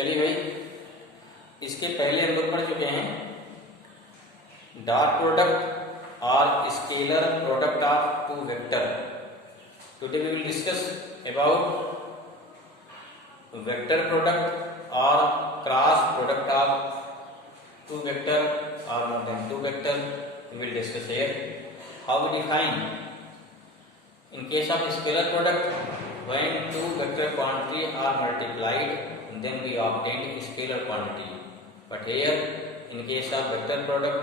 चलिए भाई, इसके पहले हम लोग पढ़ चुके हैं डॉट प्रोडक्ट और scalar product of two vector. Today we will discuss about vector product और cross product of two vector or more than two vector. We will discuss here how we define in case of scalar product when two vector quantity are multiplied then we obtain scalar quantity, but here in case of vector product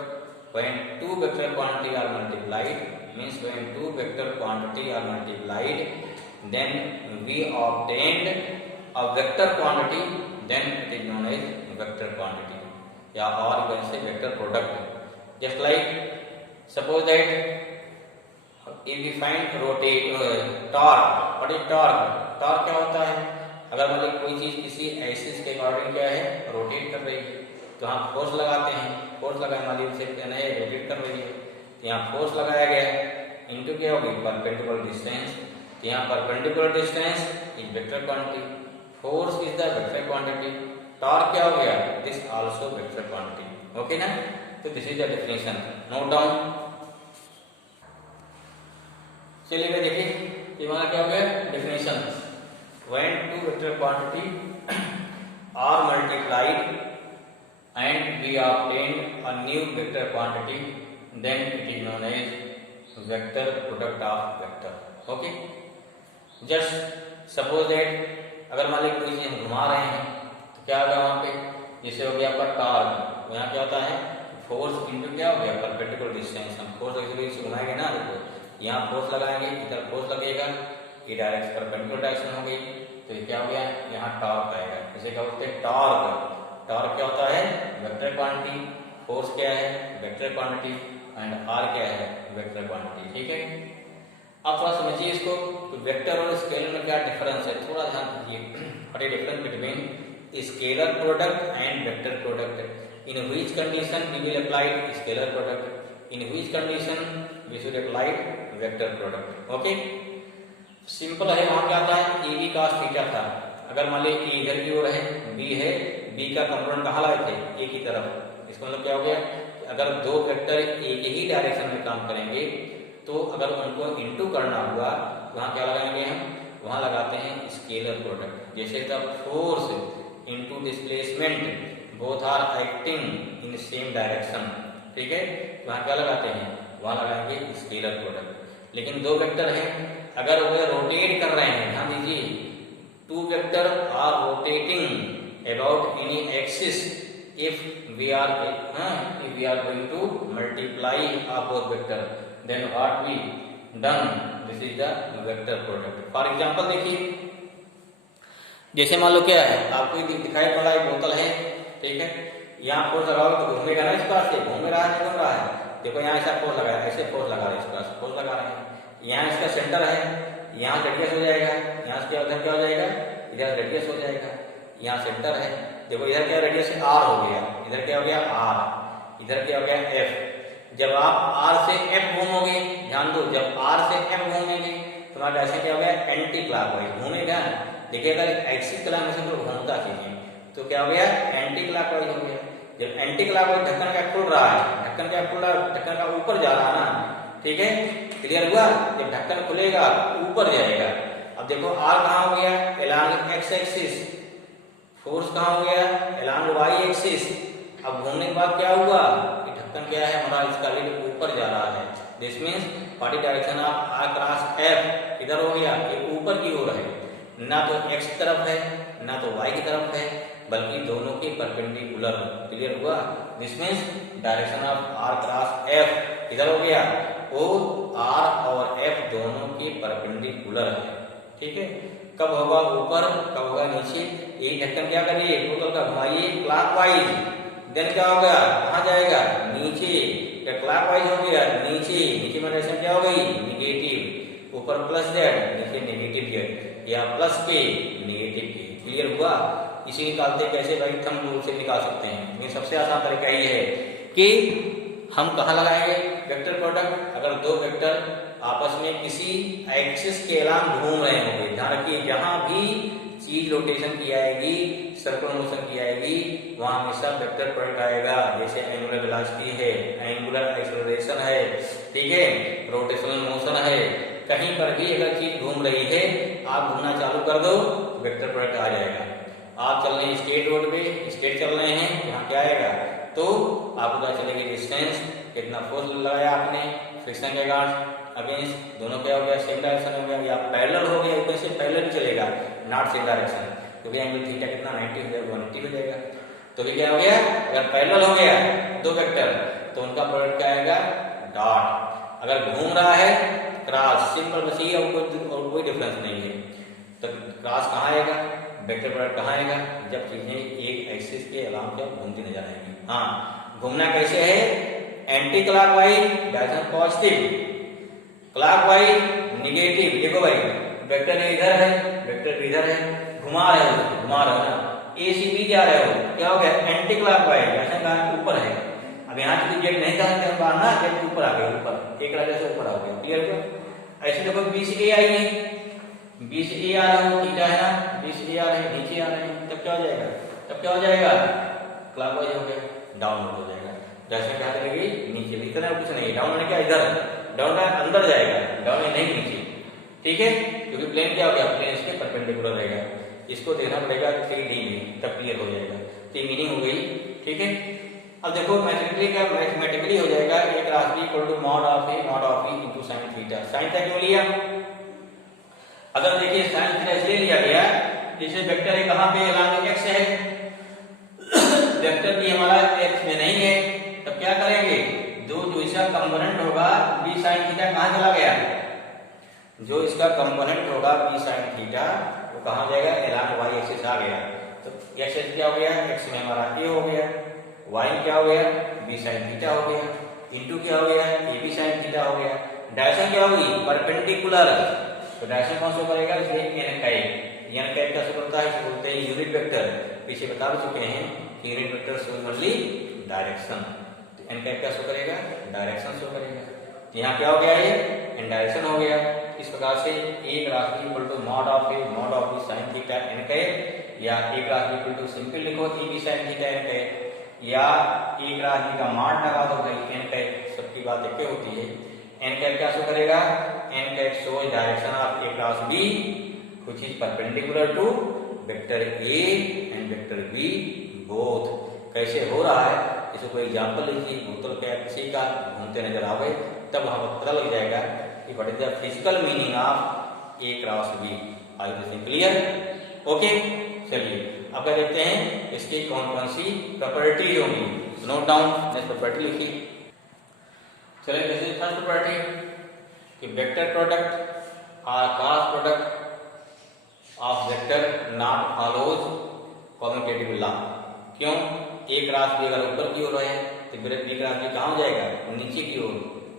when two vector quantity are multiplied means when two vector quantity are multiplied then we obtained a vector quantity, then it is known as vector quantity या और can say vector product. Just like suppose that if we find rotate torque. What is torque? Torque क्या होता है? अगर मतलब कोई चीज किसी एक्सिस के अकॉर्डिंग क्या है, रोटेट कर रही है, तो हम फोर्स लगाते हैं। फोर्स लगाने वाली उसे कहना है रोटेट कर रही है, तो यहाँ फोर्स लगाया गया इनटू क्या होगी परपेंडिकुलर डिस्टेंस। तो यहाँ perpendicular distance is vector quantity, force is the vector quantity, torque क्या हो गया this also vector quantity. Okay ना? तो this is the definition, note down. चलिए भाई देखिए ये हमारा क्या हो गया definition. When two vector quantity are multiplied and we obtain a new vector quantity then it is known as vector product of vector. Okay, just suppose that अगर मान लीजिए कोई चीज हम घुमा रहे हैं तो क्या होगा वहां पे, जैसे हो गया आपका टॉर्क, यहाँ क्या होता है फोर्स इनटू क्या हो गया परपेंडिकुलर डिस्टेंस। हम फोर्स एक्चुअली से घुमाएंगे ना, देखो यहाँ फोर्स लगाएंगे, इधर फोर्स लगेगा, ये डायरेक्शन परपेंडिकुलर डायरेक्शन हो गई, तो ये क्या हो गया यहाँ टॉर्क आएगा। इसे क्या बोलते हैं टॉर्क। टॉर्क क्या होता है वेक्टर क्वांटिटी, फोर्स क्या है वेक्टर क्वांटिटी एंड आर क्या है वेक्टर क्वांटिटी। ठीक है, अब थोड़ा समझिए इसको, तो वेक्टर और स्केलर में क्या डिफरेंस है थोड़ा ध्यान दीजिए। What is difference between scalar product and vector product? In which condition we will apply scalar product? In which condition we should apply vector product? Okay, simple है। वहां क्या आता है ए बी cos थीटा था। अगर मान लीजिए ए इधर की ओर है, बी है, बी का कंपोनेंट कहाँ लाए थे ए की तरफ। इसका मतलब क्या हो गया, अगर दो वेक्टर एक ही डायरेक्शन में काम करेंगे तो अगर उनको इनटू करना हुआ तो वहां क्या लगाएंगे हम, वहां लगाते हैं स्केलर प्रोडक्ट। जैसे the force into displacement both are acting in the same direction। ठीक है, तो वहां क्या लगाते हैं, वहां लगाएंगे स्केलर प्रोडक्ट। लेकिन दो वेक्टर हैं, अगर वे रोटेट कर रहे हैं, ध्यान दीजिए two vector are rotating about any axis, if we are going to multiply both vector then what we done this is the vector product. For example देखिए, जैसे मान लो क्या है आपको दिखाई पड़ा एक बोतल है, ठीक है, यहाँ फोर्स लगाओ तो घूमेगा ना, इस पास से घूम रहा है नहीं घूम रहा है, देखो यहाँ ऐसा फोर्स लगाया, ऐसे फोर्स लगा रहे हैं, इस पास फोर्स लगा रहे हैं, यहाँ इसका सेंटर है, यहाँ रेडियस हो जाएगा, यहाँ से उधर क्या हो जाएगा इधर रेडियस हो जाएगा, यहाँ सेंटर है, देखो इधर क्या रेडियस आर हो गया, इधर क्या हो गया आर, इधर क्या हो गया एफ। जब आप आर से एफ घूमोगे, ध्यान दो, जब आर से एफ घूमेंगे तुम्हारा ऐसे क्या हो गया एंटी क्लॉकवाइज घूमेगा। देखिए अगर एक्सिस क्लॉकवाइज में घूमता चीजें तो क्या हो गया एंटी क्लॉकवाइज हो गया। जब एंटी क्लॉकवाइज ढक्कन क्या खुल रहा है, ढक्कन क्या खुल रहा है, ढक्कन का ऊपर जा रहा है ना। ठीक है, क्लियर हुआ? जब ढक्कन खुलेगा ऊपर जाएगा। अब देखो आर कहाँ हो गया एलॉन्ग एक्स एक्सिस, फोर्स कहाँ हो गया एलॉन्ग वाई एक्सिस। अब घूमने के बाद क्या हुआ कि ढक्कन क्या है हमारा, इसका लिड ऊपर जा रहा है। This means what is direction of R cross F, इधर हो गया ये ऊपर की ओर है, ना तो एक्स की तरफ है ना तो वाई की तरफ है, बल्कि दोनों के परपेंडिकुलर। क्लियर हुआ? This means direction of R cross F इधर हो गया, ओ आर और एफ दोनों के परपेंडिकुलर है। ठीक है, कब होगा ऊपर कब होगा नीचे। यही ढक्कन क्या करिए बोतल का घुमाइए क्लॉकवाइज, देन क्या होगा कहाँ जाएगा नीचे, क्या क्लॉकवाइज हो गया नीचे, नीचे में डायरेक्शन क्या हो गई निगेटिव, ऊपर प्लस जेड नीचे नेगेटिव जेड, या प्लस के नेगेटिव के। क्लियर हुआ? इसे निकालते कैसे भाई, थंब रूल से निकाल सकते हैं। ये सबसे आसान तरीका ये है कि हम कहाँ लगाएंगे वेक्टर प्रोडक्ट, अगर दो वेक्टर आपस में किसी एक्सिस के अलावा घूम रहे होंगे। ध्यान रखिए जहां भी चीज रोटेशन की आएगी, सर्कुलर मोशन की आएगी, वहां हमेशा वेक्टर प्रोडक्ट आएगा। जैसे एंगुलर वेलोसिटी है, एंगुलर एक्सेलरेशन है, ठीक है, रोटेशनल मोशन है, कहीं पर भी अगर चीज घूम रही है, आप घूमना चालू कर दो तो वेक्टर प्रोडक्ट आ जाएगा। आप चल रहे हैं स्ट्रेट रोड पे, स्ट्रेट चल रहे हैं, यहाँ क्या आएगा, तो आपको पता चलेगी डिस्टेंस, कितना फोर्स लगाया आपने फ्रिक्शन के कारण अगेंस्ट, दोनों क्या हो गया, सेम डायरेक्शन हो गया, या पैरेलल हो गया, ऊपर से पैरेलल चलेगा, नॉट सेम डायरेक्शन, क्योंकि एंगल थीटा कितना 90 हो जाएगा, 180 हो जाएगा। तो भी क्या हो गया, अगर पैरेलल हो गया दो वेक्टर तो उनका प्रोडक्ट क्या आएगा, डॉट। अगर घूम रहा है क्रॉस, सिंपल बस ये, और कोई डिफरेंस नहीं है। तो क्रॉस कहाँ आएगा, वेक्टर प्रोडक्ट कहाँ आएगा, जब चीजें एक एक्सिस के अलावा क्या घूमती नजर आएगी। हाँ, घूमना कैसे है, anti clockwise direction positive, clockwise negative. देखो भाई वेक्टर इधर है, वेक्टर इधर है, घुमा रहे हो ना, ए से बी जा रहे हो, क्या हो गया, एंटी क्लॉकवाइज डायरेक्शन का ऊपर है। अब यहाँ से जेड नहीं था ना, जेड ऊपर आ गया, ऊपर एक रास्ते से ऊपर आ गया, क्लियर है। ऐसे देखो बी से ए आई है, बी से ए आ रहा है, थीटा है ना, बी से ए आ रहे हैं, नीचे आ रहे हैं, तब क्या हो जाएगा, तब क्या हो जाएगा, क्लॉकवाइज हो गया, डाउनवर्ड हो जाएगा। डायरेक्शन क्या करेगी, नीचे, इतना कुछ नहीं, डाउन होने क्या, इधर डाउन अंदर जाएगा, डाउन नहीं नीचे, ठीक है, क्योंकि प्लेन क्या हो गया, प्लेन इसके परपेंडिकुलर रहेगा। इसको देखना पड़ेगा 3D में, तब क्लियर हो जाएगा। तो मीनिंग हो गई, ठीक है। अब देखो मैथमेटिकली हो जाएगा, एक राशि equal to mod of A into sine theta. Sine theta क्यों लिया, अगर देखिए साइन थीटा इसलिए लिया गया, जैसे वेक्टर है कहाँ पे, अलॉन्ग एक्स है, वेक्टर भी हमारा एक्स में नहीं है, तब क्या करेंगे, जो इसका कंपोनेंट होगा बी साइन थीटा कहाँ चला गया, जो इसका कंपोनेंट होगा बी साइन थीटा वो कहाँ जाएगा, अलॉन्ग वाई एक्सिस आ गया। तो एक्स क्या हो गया, एक्स में हमारा ए हो गया, वाई क्या हो गया, बी साइन थीटा हो गया, इंटू क्या हो गया, ए बी साइन थीटा हो गया। डायरेक्शन क्या होगी, परपेंडिकुलर, तो डायरेक्शन कौन शो करेगा, एन कैप क्या शो करता है, इसको बोलते हैं यूनिट वेक्टर। पीछे बता चुके हैं कि unit vector show only direction, तो एन कैप क्या शो करेगा, डायरेक्शन शो करेगा। यहाँ क्या हो गया, ये इन डायरेक्शन हो गया। इस प्रकार से एक राशि equal to mod of B sine theta N cap, या एक राशि इक्वल टू सिंपल लिखो A B sine theta N cap, या एक राशि का मॉड लगा दो भाई एन कैप, सबकी बात एक ही होती है। एन कैप क्या शो करेगा, N cap shows direction of A cross B which is perpendicular to vector A and vector B both. कैसे हो रहा है, इसको कोई एग्जांपल लीजिए, बोतल क्या किसी का घूमते नजर आवे, तब हमें पता लग जाएगा कि what is the physical meaning of A cross B. I this clear, okay. चलिए अब क्या देखते हैं, इसकी कौन कौन सी प्रॉपर्टीज होंगी, नोट डाउन, नेक्स्ट प्रॉपर्टी लिखिए। चलिए जैसे फर्स्ट प्रॉपर्टी कि वेक्टर प्रोडक्ट और cross product of vector not follows commutative law. क्यों, एक क्रॉस बी अगर ऊपर की ओर है तो बी क्रॉस बी कहाँ हो जाएगा, नीचे की ओर,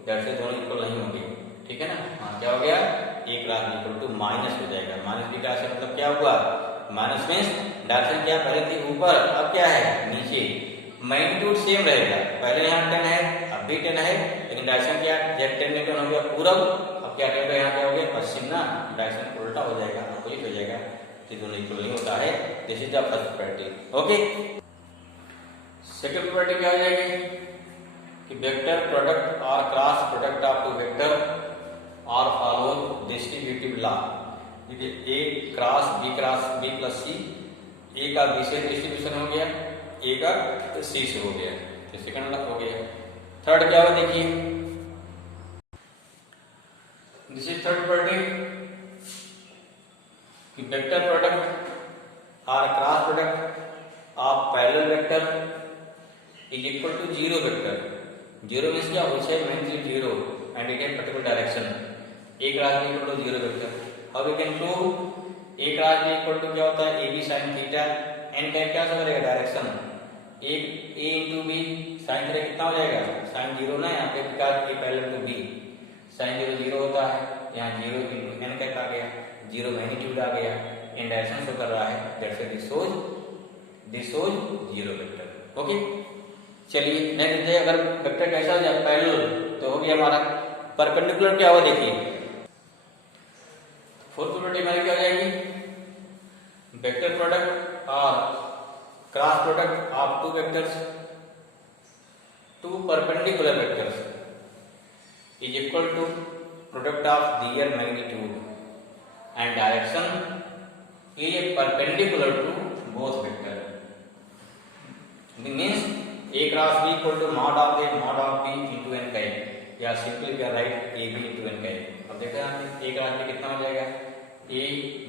जैसे दोनों इक्वल नहीं होंगे, ठीक है ना। हाँ क्या हो गया, एक cross B equal to minus हो जाएगा, माइनस बी क्रॉस मतलब क्या हुआ, माइनस मीन्स डायरेक्शन क्या पहले थी ऊपर, अब क्या है नीचे, मैग्नीट्यूड सेम रहेगा, पहले यहाँ 10 है अब भी 10 है, लेकिन डायरेक्शन क्या जेड 10 न्यूटन हो गया पूरब, अब क्या रहेगा यहाँ क्या हो गया पश्चिम ना, डायरेक्शन उल्टा हो जाएगा, अपोजिट हो जाएगा, ये दोनों इक्वल नहीं होता है। This is the first property, okay. Second property क्या हो जाएगी कि वेक्टर प्रोडक्ट और cross product of two vector और follow distributive law. A cross B plus C, A का बी से डिस्ट्रीब्यूशन हो गया, ए का सी से हो गया, तो सेकंड लॉ हो गया। थर्ड क्या हो देखिए, दिस इज थर्ड प्रॉपर्टी कि वेक्टर प्रोडक्ट और cross product of parallel vector is equal to zero vector. Zero means क्या, which has magnitude 0 and it has particular direction. A cross B equal to zero vector. How we can prove A cross B equal to क्या होता है, AB sin theta, n का क्या हो जाएगा direction, A into B sin theta कितना हो जाएगा, sin 0 ना, यहाँ पे because A parallel to B, sin 0 0 होता है, यहाँ 0 into n का आ गया, 0 मैग्नीट्यूड आ गया, इन डायरेक्शन शो कर रहा है, that's why this shows zero vector, okay. चलिए नेक्स्ट देखिए, अगर वेक्टर कैसा हो जाए पैरेलल, तो हो गया हमारा परपेंडिकुलर क्या हो देखिए। फोर्थ प्रॉपर्टी हमारी क्या हो जाएगी, vector product or cross product of two vectors, two perpendicular vectors is equal to product of their magnitude and direction is perpendicular to both vector. It means a cross b equal to mod of a mod of b into n cap, या simply क्या write a b into n cap. अब देखा आपने a cross b कितना हो जाएगा, a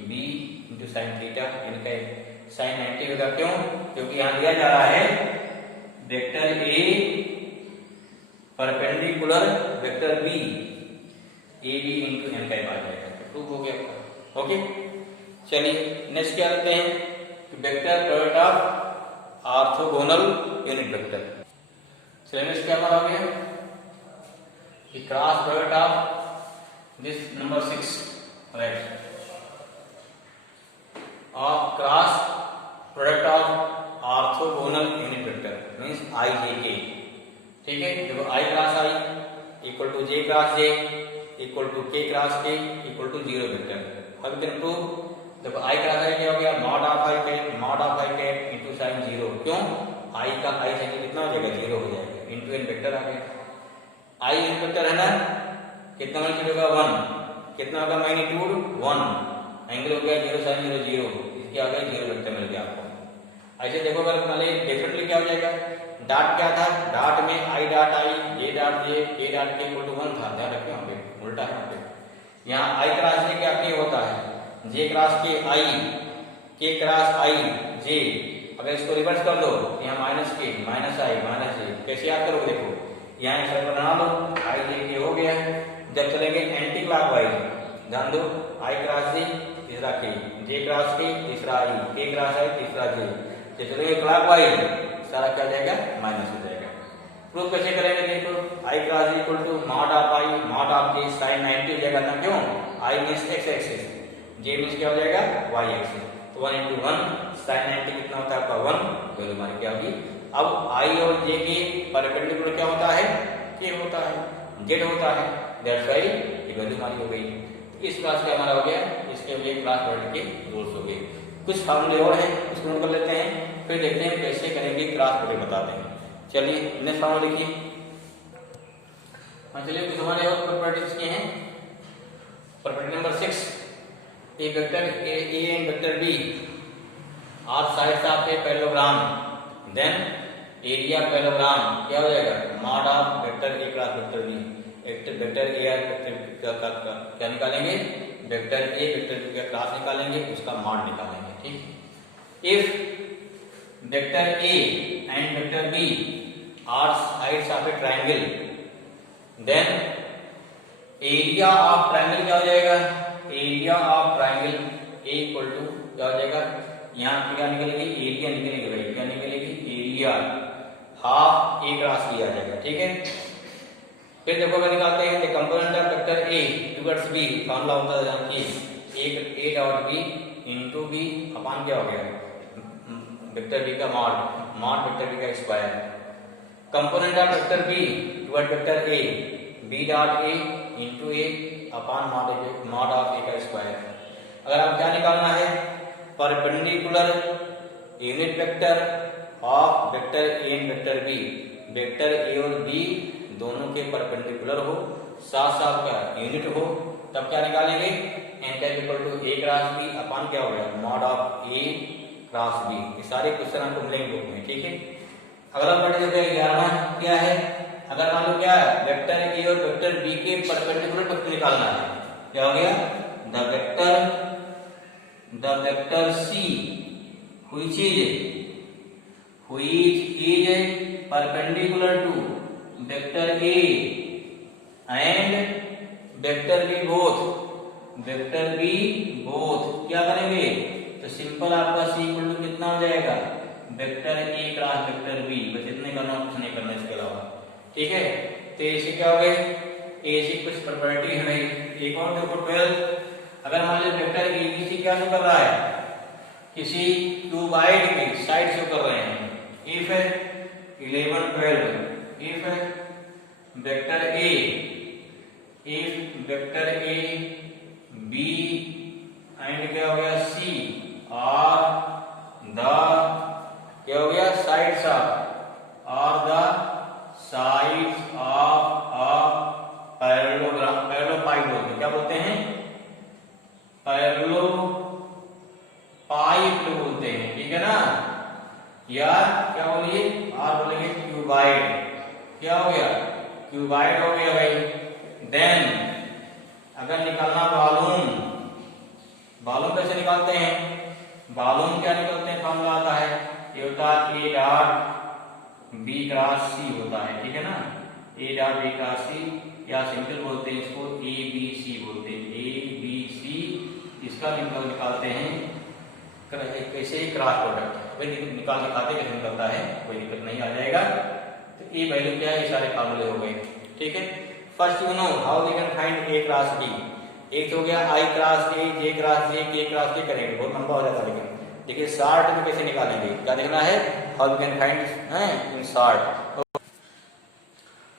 b into sine theta N cap. Sine 90 होगा, क्यों? क्योंकि यहाँ दिया जा रहा है vector a perpendicular vector b, a b into n cap आ जाएगा. प्रूफ हो गया आपका. ओके, चलिए नेक्स्ट क्या लेते हैं, vector product of orthogonal unit vector. चलिए नेक्स्ट क्या हमारा हो गया, the cross product of this number 6, right, of cross product of orthogonal unit vector means I j k. ठीक है, देखो I cross I equal to j cross j equal to k cross k equal to 0 vector. अब then prove, देखो I cross I क्या हो गया, mod of I cap into sin 0. क्यों? I का I sin कितना हो जाएगा, 0 हो जाएगा, into n वेक्टर आ गया. I यूनिट वेक्टर है ना, कितना मैग्नीट्यूड होगा 1, कितना होगा मैग्नीट्यूड 1, एंगल हो गया 0 sin 0 0, इसके आगे 0 वेक्टर मिल गया आपको. ऐसे देखो अगर मान लीजिए डिफरेंटली क्या हो जाएगा, डॉट क्या था, डॉट में i dot i, j dot j, k dot k equal to 1 था. ध्यान रखिए वहां पे उल्टा है, वहां पे यहाँ i क्रॉस j क्या k होता है, j cross k i, k cross i j. अगर इसको रिवर्स कर दो यहाँ minus k minus i minus j, कैसे याद करोगे, देखो यहाँ सर्कल बना लो, आई जे के हो गया. जब चलेंगे एंटी क्लॉकवाइज, ध्यान दो, आई क्रॉस जे तीसरा के, जे क्रॉस के तीसरा आई, के क्रॉस आई तीसरा जे. जब चलेंगे क्लॉकवाइज सारा क्या हो जाएगा, माइनस हो जाएगा. प्रूफ कैसे करेंगे, देखो i cross j equal to mod of i mod of j sine 90 हो जाएगा ना, क्यों? I means x axis, j means क्या हो जाएगा, वाई एक्सिस. तो 1 into 1 साइन 90 कितना होता है आपका 1, वैल्यू हमारी क्या होगी. अब I और J के परपेंडिकुलर क्या होता है, K होता है, Z होता है, दैट्स व्हाई ये वैल्यू हमारी हो गई. इस क्लास का हमारा हो गया, इसके लिए क्लास प्रोडक्ट के रूल्स हो गए. कुछ फॉर्मूले और हैं, उसको नोट कर लेते हैं, फिर देखते हैं कैसे करेंगे, क्लास प्रोडक्ट बताते हैं. चलिए नेक्स्ट फॉर्मूला लिखिए. हाँ चलिए कुछ हमारे और प्रॉपर्टीज के हैं. प्रॉपर्टी नंबर 6, एक vector A and vector B are sides of a parallelogram, then area parallelogram क्या हो जाएगा, mod of vector A cross vector B. Vector A और वेक्टर का क्या निकालेंगे, वेक्टर ए वेक्टर बी का क्रॉस निकालेंगे, उसका मॉड निकालेंगे. ठीक, if vector A and vector B are sides of a triangle, then area of triangle क्या हो जाएगा, area of triangle A equal to क्या हो जाएगा, यहाँ क्या निकलेगी, एरिया निकलेगी भाई, क्या निकलेगी, area half a cross b आ जाएगा. ठीक है, फिर देखो अगर निकालते हैं the component of vector a towards b, formula होता है जानिए, a dot b into b upon क्या हो गया, वेक्टर बी का मॉड, मॉड वेक्टर बी का square. Component of vector b toward vector A, b dot a into a upon mod of a का square. अगर आप क्या निकालना है, perpendicular unit vector of vector A and vector B, vector A और B दोनों के परपेंडिकुलर हो, साथ साथ का यूनिट हो, तब क्या निकालेंगे, N cap equal to A cross B upon क्या हो गया, mod of A cross B. ये सारे क्वेश्चन आपको मिलेंगे बुक में. ठीक है, अगला प्रॉपर्टी 11 क्या है, अगर मान लो क्या है, वेक्टर ए और वेक्टर बी के परपेंडिकुलर वेक्टर निकालना है, क्या हो गया, the vector C which is perpendicular to vector A and vector B both क्या करेंगे, तो सिंपल आपका C इक्वल टू कितना हो जाएगा, vector A cross vector B. बस इतने करना, कुछ नहीं करना इसके अलावा. ठीक है, तो ऐसे क्या हो गए, ऐसी कुछ प्रॉपर्टी है. एक और देखो 12, अगर मान लीजिए वेक्टर ए बी सी क्या शो कर रहा है, किसी क्यूबॉइड की साइड शो कर रहे हैं. If 11 12 if vector A B and क्या हो गया सी आर क्यूब बोलते हैं, ठीक है ना, या क्या बोलिए आर बोलेंगे क्यूबाइड, क्या हो गया क्यूबाइड हो गया भाई। देन अगर निकालना वॉल्यूम, वॉल्यूम कैसे निकालते हैं, वॉल्यूम क्या निकालते हैं, फॉर्मूला आता है ये होता है ए डॉट बी क्रॉस सी होता है, ठीक है ना, ए डॉट बी क्रॉस सी, या सिंपल बोलते हैं इसको ए बी सी बोलते हैं, ए बी सी, इसका निकालते हैं कैसे क्रॉस प्रोडक्ट, भाई निकाल दिखाते कैसे निकलता है, कोई दिक्कत नहीं आ जाएगा। तो ए वैल्यू क्या है, ये सारे फार्मूले हो गए, ठीक है। First you know how we can find A cross D, एक हो गया आई क्रॉस ए, जे क्रॉस जे, के क्रॉस के करेंगे, बहुत लंबा हो जाता है, लेकिन देखिए शॉर्ट में कैसे निकालेंगे, क्या देखना है, how we can find in short.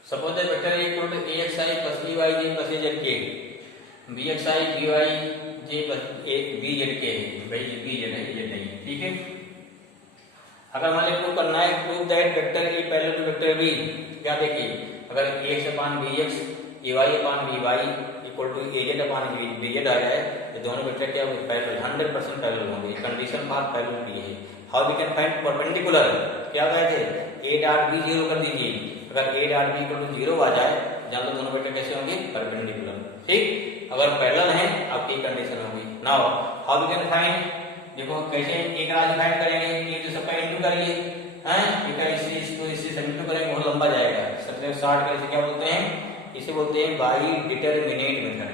Suppose that vector A equal to axi plus by plus azk, bxi by plus bzk है, भाई bz है, z नहीं, ठीक है। अगर मान लीजिए प्रूव करना है, prove that vector A parallel to vector B, क्या देखिए अगर ax upon bx, ay upon by equal to az upon bz आ जाए तो दोनों वेक्टर क्या पैरेलल 100% पैरेलल होंगे, कंडीशन बात पैरेलल की है। How we can find perpendicular, क्या कहे थे a डॉट b 0 कर दीजिए, अगर a dot b equal to 0 आ जाए जान लो दोनों वेक्टर कैसे होंगे, परपेंडिकुलर, ठीक। अगर पैरेलल है आपकी कंडीशन होगी। Now how we can find, देखो कैसे एक राशि फाइंड करेंगे, ये जो सबका इंटू करिए हैं, ठीक है, इससे सब इंटू करेंगे बहुत लंबा जाएगा, सबसे स्टार्ट करें, क्या बोलते हैं, इसे बोलते हैं बाई डिटरमिनेट मेथड।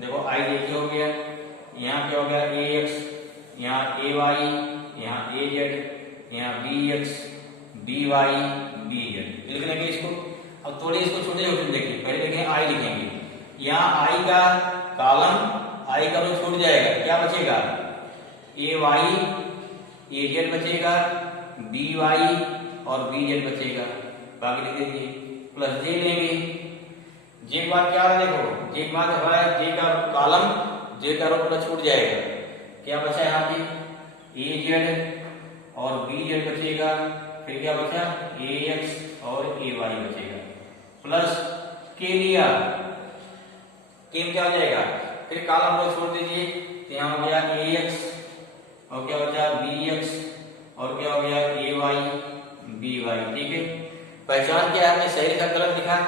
देखो आई जे हो गया, यहाँ क्या हो गया ए एक्स, यहाँ ए वाई, यहाँ ए जेड, यहाँ B X, B Y, B Z, लिख लेंगे इसको। अब थोड़ी इसको छोटे छोटे देखिए, पहले देखें आई लिखेंगे, यहाँ आई का कॉलम, आई का रो छूट जाएगा, क्या बचेगा ए वाई, ए जेड बचेगा, बी वाई और बी जेड बचेगा, बाकी लिख दीजिए, प्लस जे लेंगे, जे के बाद क्या है, देखो जे के बाद हमारा जे का कॉलम, जे का रो पूरा छूट जाएगा, क्या बचा यहाँ पे ए जेड और बी जेड बचेगा, फिर क्या बचा ए एक्स और ए वाई बचेगा, प्लस के लिया, के क्या हो जाएगा, फिर कॉलम को छोड़ दीजिए, तो यहाँ हो गया ए एक्स और क्या बचा बी एक्स और क्या हो गया ए वाई बी वाई, ठीक है। पहचान क्या है, हमने सही लिखा गलत लिखा,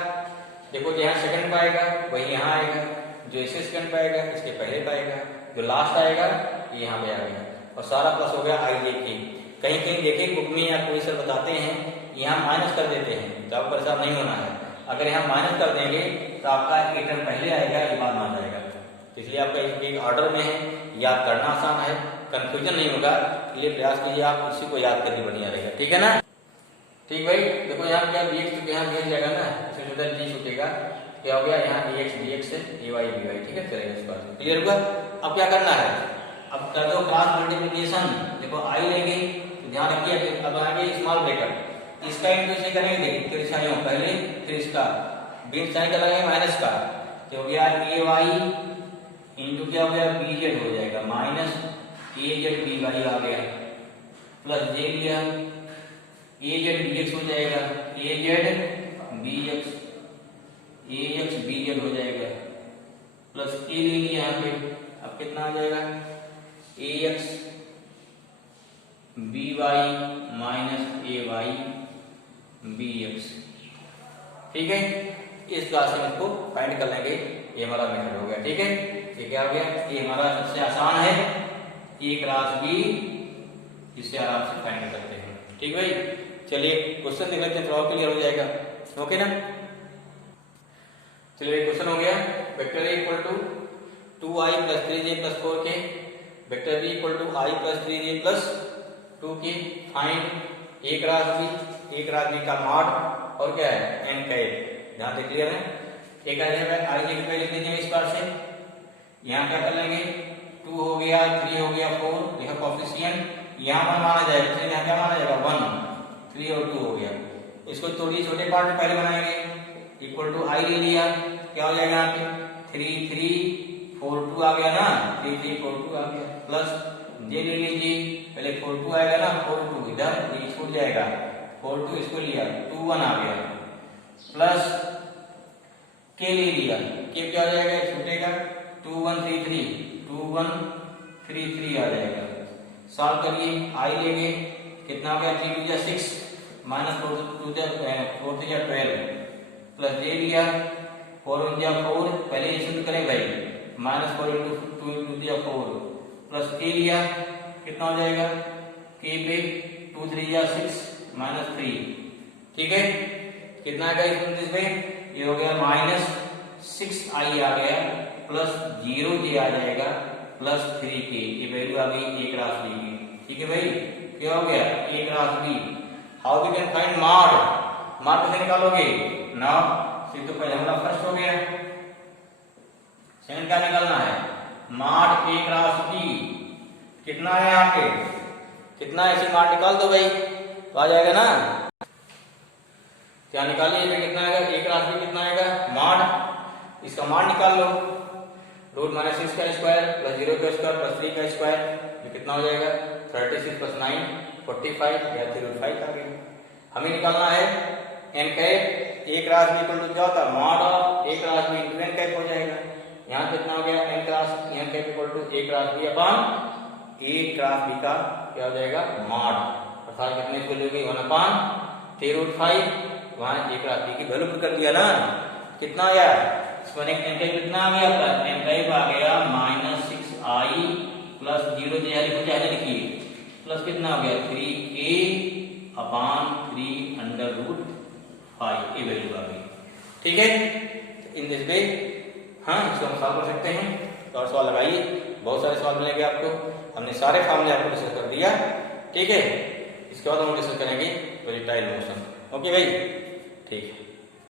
देखो जहाँ सेकंड पाएगा वही यहाँ आएगा, जो इसे सेकंड पाएगा इसके पहले पाएगा, जो लास्ट आएगा ये यहाँ पे आ गया, और सारा प्लस हो गया आई जे के। कहीं कहीं देखें बुक में या कोई सर बताते हैं यहाँ माइनस कर देते हैं, तो आपको परेशान नहीं होना है, अगर यहाँ माइनस कर देंगे तो आपका एक टर्म पहले आएगा, ये बाद में आ जाएगा, इसलिए आपका एक ऑर्डर में है, याद करना आसान है, कंफ्यूजन नहीं होगा, इसलिए प्रयास कीजिए आप इसी को याद करके बढ़िया रहेगा, ठीक है ना। ठीक भाई, देखो यहाँ क्या bx तो यहाँ bx जाएगा ना, इसमें उधर g छूटेगा, क्या हो गया यहाँ ax bx है, ay by, ठीक है, चलेगा इस बात क्लियर हुआ। अब क्या करना है, अब कर दो क्रॉस मल्टीप्लिकेशन, देखो i लेंगे तो ध्यान रखिए, अब आगे स्मॉल ब्रैकेट, इसका इंटू से करेंगे, तिरछाइयों पहले, फिर इसका बीच साइन का लगाएंगे माइनस का, तो हो गया ay इंटू क्या हो गया bz हो जाएगा, माइनस az by आ गया, प्लस जे लिया ए जेड बी एक्स हो जाएगा, ए जेड बी एक्स, ए एक्स बी जेड हो जाएगा, प्लस के ले लिया यहाँ पे, अब कितना आ जाएगा ए एक्स बी वाई माइनस ए वाई बी एक्स, ठीक है। इस क्लास में इसको फाइंड कर लेंगे, ये हमारा मेथड हो गया, ठीक है। ये क्या हो गया, ये हमारा सबसे आसान है, ए क्रॉस बी, इसे आराम से फाइंड करते हैं, ठीक भाई। चलिए क्वेश्चन देख लेते हैं, थोड़ा क्लियर हो जाएगा, ओके ना। चलिए क्वेश्चन हो गया, vector A equal to 2i plus 3j plus 4k, vector B equal to i plus 3j plus 2k, find A cross B का मॉड और क्या है n कैप, ध्यान से क्लियर है। एक आ जाएगा i j के लिख लीजिए इस बार से, यहाँ क्या कर लेंगे 2 हो गया 3 हो गया 4, देखो कोएफिशिएंट यहाँ पर माना जाएगा, यहाँ क्या माना जाएगा 1, 3 और 2 हो गया, इसको थोड़ी छोटे पार्ट में पहले बनाएंगे, इक्वल टू आई ले लिया, क्या हो जाएगा यहाँ पे 3 3 4 2 आ गया ना, 3 3 4 2 आ गया, प्लस जे ले लीजिए, पहले 4 2 आएगा ना, 4 2 इधर ये छूट जाएगा, 4 2 इसको लिया 2 1 आ गया, प्लस के ले लिया, के क्या हो जाएगा छूटेगा 2 1 3 3 2 1 3 3 आ जाएगा, सॉल्व करिए, आई लेंगे, कितना हो गया 3 टू 6 माइनस 4 टू 12 प्लस जे लिया 4 1 4, पहले ये शुद्ध करें भाई, माइनस 4 इंटू 2 इंटू 4 प्लस के लिया, कितना हो जाएगा के पे 2 3 6 माइनस 3, ठीक है, कितना आ गया इसमें, ये हो गया माइनस 6i आ गया प्लस 0 जे आ जाएगा प्लस 3k, ये वैल्यू आ गई a क्रॉस b की, ठीक है भाई, क्या हो गया a cross b। How we can find mod, mod कैसे निकालोगे, नाउ ये तो पहले हमारा फर्स्ट हो गया, सेकंड क्या निकालना है, मॉड a क्रॉस b, कितना है यहाँ पे, कितना ऐसे मॉड निकाल दो भाई, तो आ जाएगा ना, क्या निकालिए, कितना आएगा a क्रॉस b, कितना आएगा मॉड, इसका मान निकाल लो, रूट माइनस 6 का स्क्वायर प्लस 0 का स्क्वायर प्लस 3 का स्क्वायर, ये कितना हो जाएगा 36 प्लस 9 45 या 3/5 आ गया। हमें निकालना है n cap a cross b equal to क्या होता है, mod of a cross b into n cap हो जाएगा, यहाँ कितना हो गया n cap equal to a cross b upon a cross b का क्या हो जाएगा मॉड, अर्थात कितने की वैल्यू होगी 1/3/5, वहां a क्रॉस b की वैल्यू पुट कर दिया ना, कितना आया इसमें n कैप कितना आ गया आपका, n कैप आ गया माइनस 6i प्लस 0 जे लिखिए प्लस कितना हो गया 3a अपॉन 3 अंडर रूट 5, ये वैल्यू आ गई, ठीक है, इन दिस वे हाँ इसको हम सॉल्व कर सकते हैं, तो और सवाल लगाइए, बहुत सारे सवाल मिलेंगे आपको, हमने सारे फॉर्मूले आपको डिस्कस कर दिया, ठीक है, इसके बाद हम डिस्कस करेंगे प्रोजेक्टाइल मोशन, ओके भाई, ठीक है।